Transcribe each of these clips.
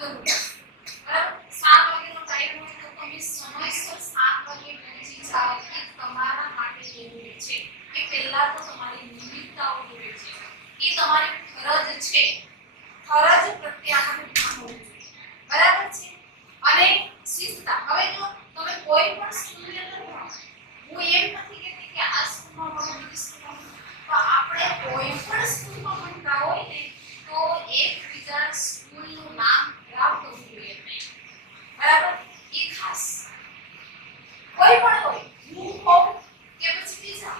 જરૂર છે. બરાબર 7 વાગ્યાનો ટાઈમ હોય તો તમે સમયસર 7 વાગે પહોંચી જાઓ એ તમારા માટે જરૂરી છે. એ પહેલા તો તમારી નિયમિતતા હોવી જોઈએ. એ તમારી ફરજ છે. ફરજ પ્રત્યે આપણે ભાન હોવું જોઈએ. બરાબર છે. અને શિસ્તતા. હવે જો તમે કોઈ પણ સ્કૂલની અંદર ભણો, હું એમ નથી કહેતી કે આ સ્કૂલમાં ભણો બીજી સ્કૂલમાં ભણો, તો આપણે કોઈ પણ સ્કૂલમાં ભણતા હોય ને તો એકબીજા સ્કૂલનું નામ ખરાબ કરવું જોઈએ નહીં. બરાબર. એ ખાસ કોઈ પણ હોય, હું હોઉં કે પછી બીજા.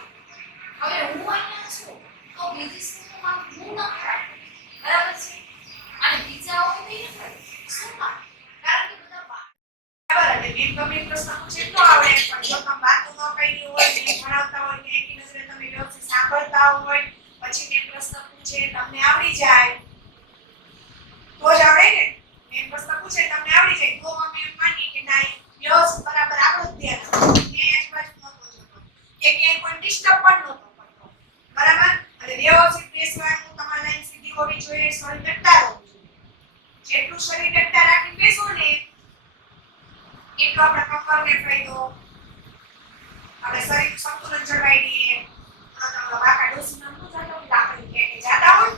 હવે હું અહીંયા છું તો બીજી સ્કૂલનું નામ હું ન ખરાબ કરું. બરાબર છે. અને બીજા હોય નહીં કરે શું કામ? કારણ કે બધા બરાબર. એટલે મેં ગમે પ્રશ્ન પૂછે તો આવડે, પણ જો તમે વાતો ન કરી હોય, મેં ભણાવતા હોય કે એકી નજરે તમે વ્યવસ્થિત સાંભળતા હોય, પછી મેં પ્રશ્ન પૂછે તમને આવડી જાય તો જ આવડે ને. મેં પ્રશ્ન પૂછે તમને આવડી જાય તો અમે એમ માનીએ કે ના વ્યવસ્થિત બરાબર આપણું જ ધ્યાન રાખવું. કે એક બાજુ નહોતો જતો કે ક્યાંય કોઈ ડિસ્ટર્બ પણ નહોતો કરતો. બરાબર. અને વ્યવસ્થિત બેસવાનું, તમારી લાઈન સીધી હોવી જોઈએ, શરીર ટટ્ટાર હોવું જોઈએ. જેટલું શરીર ટટ્ટાર રાખીને બેસો ને એટલો આપણે કમરને ફાયદો, આપણે શરીરનું સંતુલન જળવાઈ રહે. તમારા વાકા ડોસીના ન જાતા હોય આપણે કે જાતા હોય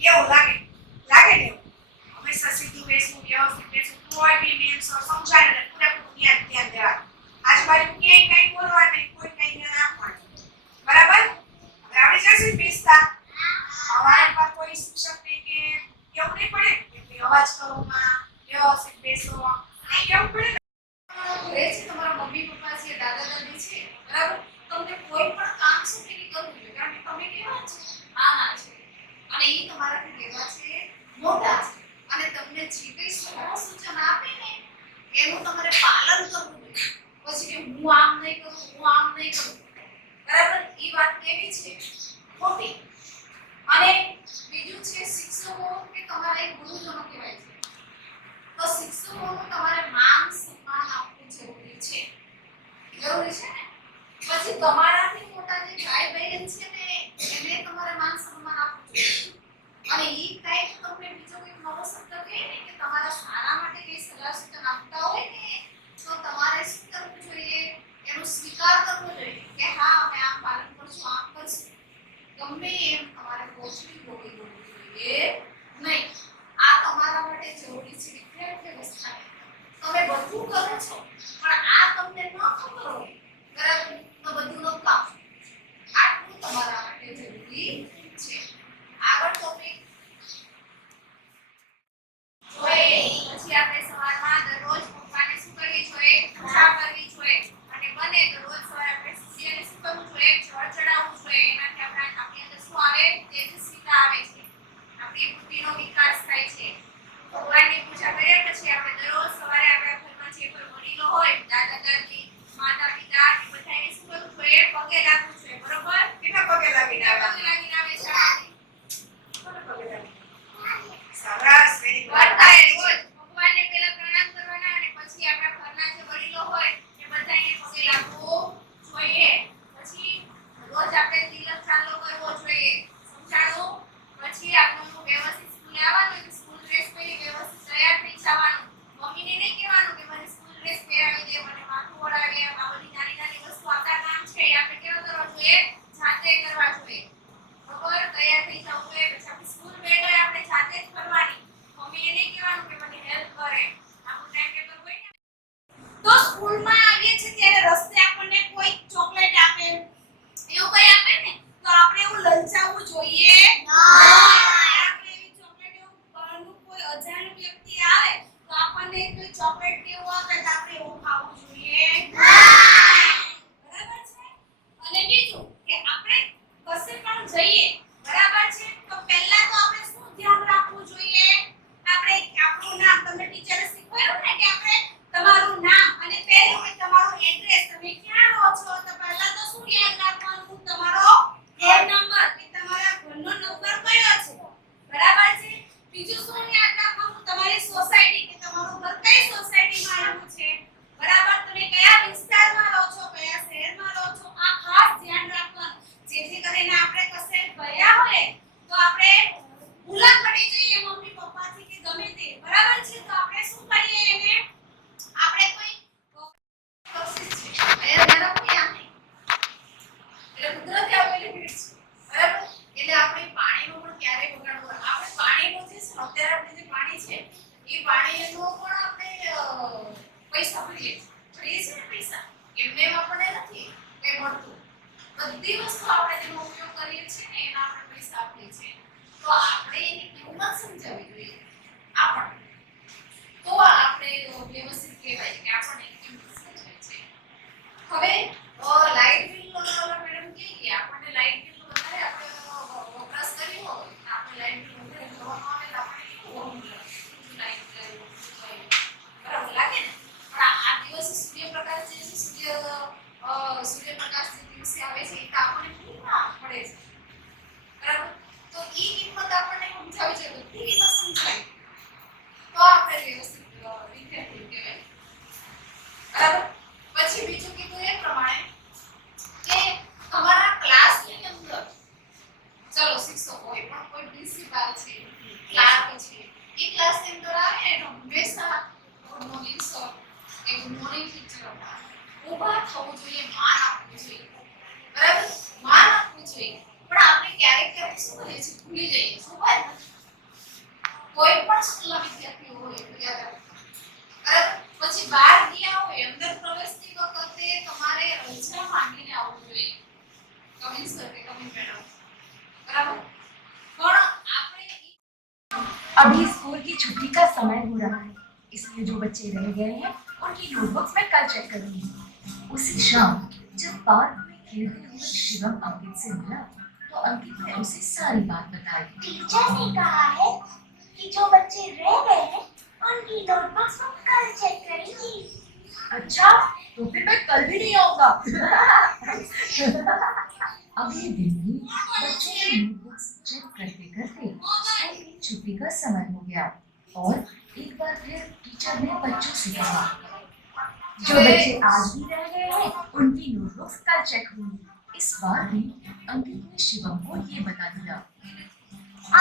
કેવું લાગે ને હંમેશા સીધું બેસવું, વ્યવસ્થિત બેસવું, કોઈ બી મેન સમજાય ને પૂરેપૂરું ધ્યાન દેવાનું. આજુબાજુ ક્યાંય કઈ બોલવા નહીં, કોઈ કઈ ધ્યાન આપવાનું. બરાબર. હવે આવડી જશે બેસતા. અવાજ પર કોઈ શિક્ષકને કે કેવું નહીં પડે કે અવાજ કરો માં, વ્યવસ્થિત બેસો, નહીં કેવું પડે. ઘરે છે તમારા મમ્મી પપ્પા છે, દાદા દાદી છે, બરાબર. તમને કોઈ પણ કામ શું નહીં કરવું જોઈએ, કારણ કે તમે કેવા છો નાના છો અને એ તમારાથી લેવા છે મોટા છે. અને તમને જે કંઈ સલાહ સૂચન આપે ને એનું તમારે પાલન કરવું જોઈએ. પછી કે હું આમ નહીં કરું, હું આમ નહીં કરું, બરાબર. એ વાત કેવી છે? ખોટી. અને બીજું છે શિક્ષકો કે તમારા એક ગુરુજનો કહેવાય છે, તો શિક્ષકોનું તમારે માન સન્માન આપવું જરૂરી છે. જરૂરી છે ને. પછી તમારાથી મોટા જે ભાઈ બહેન છે ને એને તમારે માન સન્માન આપવું જોઈએ. અને ઈ કાઈ તમને બીજો કોઈ નવો શબ્દ કહે ને કે તમારા સારા માટે કઈ સલાહ સૂચન આપતા હોય ને તો તમારે શું કરવું જોઈએ? એનો સ્વીકાર કરવો જોઈએ કે હા અમે આમ પાલન કરશું, આમ કરશું. ગમે એમ તમારે પોઝિટિવ હોવી જોઈએ નહીં. આ તમારા માટે જરૂરી છે. વ્યવસ્થા તમે બધું કરો છો પણ આ તમને ન ખબર હોય, બરાબર, તો બધું ન કામ. આટલું તમારા માટે જરૂરી છે. આગળ ટોપિક જોઈએ. પછી આપણે સવારમાં દરરોજ પપ્પાને શું કરવી જોઈએ? પૂજા કરવી જોઈએ. અને બને તો રોજ સવારે આપણે સૂર્યને શું કરવું જોઈએ? જળ ચડાવવું જોઈએ. એનાથી આપણી અંદર શું આવે? તેજસ્વીતા આવે છે. આપણી બુદ્ધિનો વિકાસ થાય છે. ભગવાનની પૂજા કર્યા પછી આપણે દરરોજ સવારે આપણા ઘરમાં જે કોઈ વડીલો હોય, દાદા દાદી, માતા પિતા, એ બધાને શું કરવું જોઈએ? પગે લાગવું જોઈએ. બરોબર. કેટલા પગે લાગીને આવે છે? કોને પગે લાગીને? સરસ, વેરી ગુડ. રોજ ભગવાનને પહેલા પ્રણામ કરવાના અને પછી આપણા ઘરના જે વડીલો હોય એ બધાને પગે લાગવું જોઈએ. પછી રોજ આપણે તિલક ચાંદલો કરવો જોઈએ. સમજાણું? પછી આપણું વ્યવસ્થિત સ્કૂલે આવવાનું, સ્કૂલ ડ્રેસ પહેરી વ્યવસ્થિત તૈયાર થઈ જવાનું. મમ્મીને નહીં કહેવાનું કે મને સ્કૂલ ડ્રેસ પહેરાવી દે, મને માથું ઓળાવી દે. આ બધી નાની નાની વસ્તુ આપણા કામ છે એ આપણે કેવા કરવા જોઈએ? જાતે કરવા જોઈએ. બરોબર. તૈયાર થઈ જવું જોઈએ. પછી આપણી સ્કૂલ બેગ હોય આપણે જાતે જ ભરવાની. મમ્મીને નહીં કહેવાનું કે મને હેલ્પ કરે. આપણું ટાઈમ ટેબલ હોય ને તો સ્કૂલમાં આવીએ છીએ ત્યારે રસ્તે આપણને કોઈ ચોકલેટ આપે, એવું કઈ આપે ને તો આપણે એવું લલચાવવું જોઈએ નહીં. આપણે એવી ચોકલેટ એવું બહારનું કોઈ અજાણ્યું વ્યક્તિ આવે તો આપણને કોઈ ચોકલેટ કેવું આપે તો આપણે એવું ખાવું જોઈએ નહીં. બરાબર છે. અને બીજું કે આપણે કશે પણ જઈએ, બરાબર છે, તો પહેલા તો આપણે શું ધ્યાન રાખવું જોઈએ? આપણે આપણું નામ, તમને ટીચરે શીખવાડ્યું ને કે આપણે તમારું નામ અને પહેલું તમારું એડ્રેસ, તમે ક્યાં રહો છો, તો પહેલા તો શું યાદ રાખવાનું? તમારો ઘર નંબર કે તમારા ઘરનો નંબર કયો છે, બરાબર છે. બીજું શું યાદ રાખવાનું? તમારી સોસાયટી કે તમારું ઘર કઈ સોસાયટીમાં આવ્યું છે, બરાબર. તમે કયા વિસ્તારમાં રહો છો, કયા શહેરમાં રહો છો, આ ખાસ ધ્યાન રાખવાનું. જેથી કરીને આપણે કશે ગયા હોય તો આપણે ભૂલા પડી જઈએ મમ્મી પપ્પાથી કે ગમે તે બરાબર છે તો આપણે શું કરીએ એને આપણે કોઈ પ્રોસેસ છે અહીંયા ધારો કે આ નહીં એટલે કુદરતી આપેલી ભેટ છે બરાબર એટલે આપણે પાણીનો પણ ક્યારેય બગાડ ન કરવો આપણે પાણીનો જે છે અત્યારે આપણે જે પાણી છે એ પાણીનો પણ આપણે પૈસા ભરીએ છીએ ને પૈસા એમને આપણને નથી કઈ મળતું બધી વસ્તુ આપણે જેનો ઉપયોગ કરીએ છીએ ને એના આપણે પૈસા આપીએ છીએ તો આપણે એની કિંમત સમજાવવી જોઈએ આપણને તો આપણે વ્યવસ્થિત કહેવાય કે આપણને કિંમત સમજાય છે હવે લાઈટ બિલ મેડમ કે આપણને લાઈટ બિલ વધારે આપણે વપરાશ કર્યો હોય આપણે લાઈટ બિલ વધારે ભરવાનું આવે તો આપણે કેટલું લાઈટ બિલ બરાબર લાગે ને પણ આ દિવસ સૂર્યપ્રકાશ જે છે સૂર્યપ્રકાશ જે દિવસે આવે છે એ તો આપણને કેટલી પડે છે બરાબર તો એ કિંમત આપણને સમજાવી છે બધી કિંમત સમજાવી તો આપણે વ્યવસ્થિત વિદ્યાર્થી કહેવાય બરાબર પછી બીજું કીધું એ પ્રમાણે કે તમારા ક્લાસની અંદર ચલો શિક્ષક હોય પણ કોઈ પ્રિન્સિપાલ છે ક્લાર્ક છે એ ક્લાસની અંદર આવે ને હંમેશા ગુડ મોર્નિંગ સર કે ગુડ મોર્નિંગ ટીચર ઊભા થવું જોઈએ માન આપવું જોઈએ બરાબર માન આપવું જોઈએ પણ આપણે ક્યારેક શું કરીએ છીએ ભૂલી જઈએ શું વાત કોઈ પણ સ્કૂલના વિદ્યાર્થીઓ હોય એટલે યાદ રાખો બરાબર પછી બહાર ગયા હોય અંદર પ્રવેશતી વખતે તમારે રજા માંગીને આવવું જોઈએ કમિંગ સર કે કમિંગ મેડમ બરાબર પણ આપણે अभी स्कूल की छुट्टी का समय हो रहा है, इसलिए जो बच्चे रह गए हैं उनकी नोटबुक्स मैं कल चेक करूंगी। उसी शाम जब पार्क में खेलते हुए शिवम अंकित से मिला तो अंकित ने उसे सारी बात बताई। टीचर ने कहा है कि जो बच्चे रह गए हैं उनकी नोटबुक्स हम कल चेक करेंगे। अच्छा, तो फिर मैं कल भी नहीं आऊंगा। अगले दिन भी बच्चों की नोटबुक्स चेक करते करते स्कूल की छुट्टी का समय हो गया और एक बार फिर टीचर ने बच्चों से कहा, जो बच्चे आज भी रह गए हैं उनकी नोटबुक्स कल चेक होंगी। इस बार भी अंकित ने शिवम को ये बता दिया।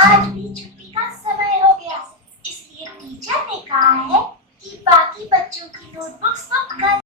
आज भी छुट्टी का समय हो गया, इसलिए टीचर ने कहा है कि बाकी बच्चों की नोटबुक्स हम कल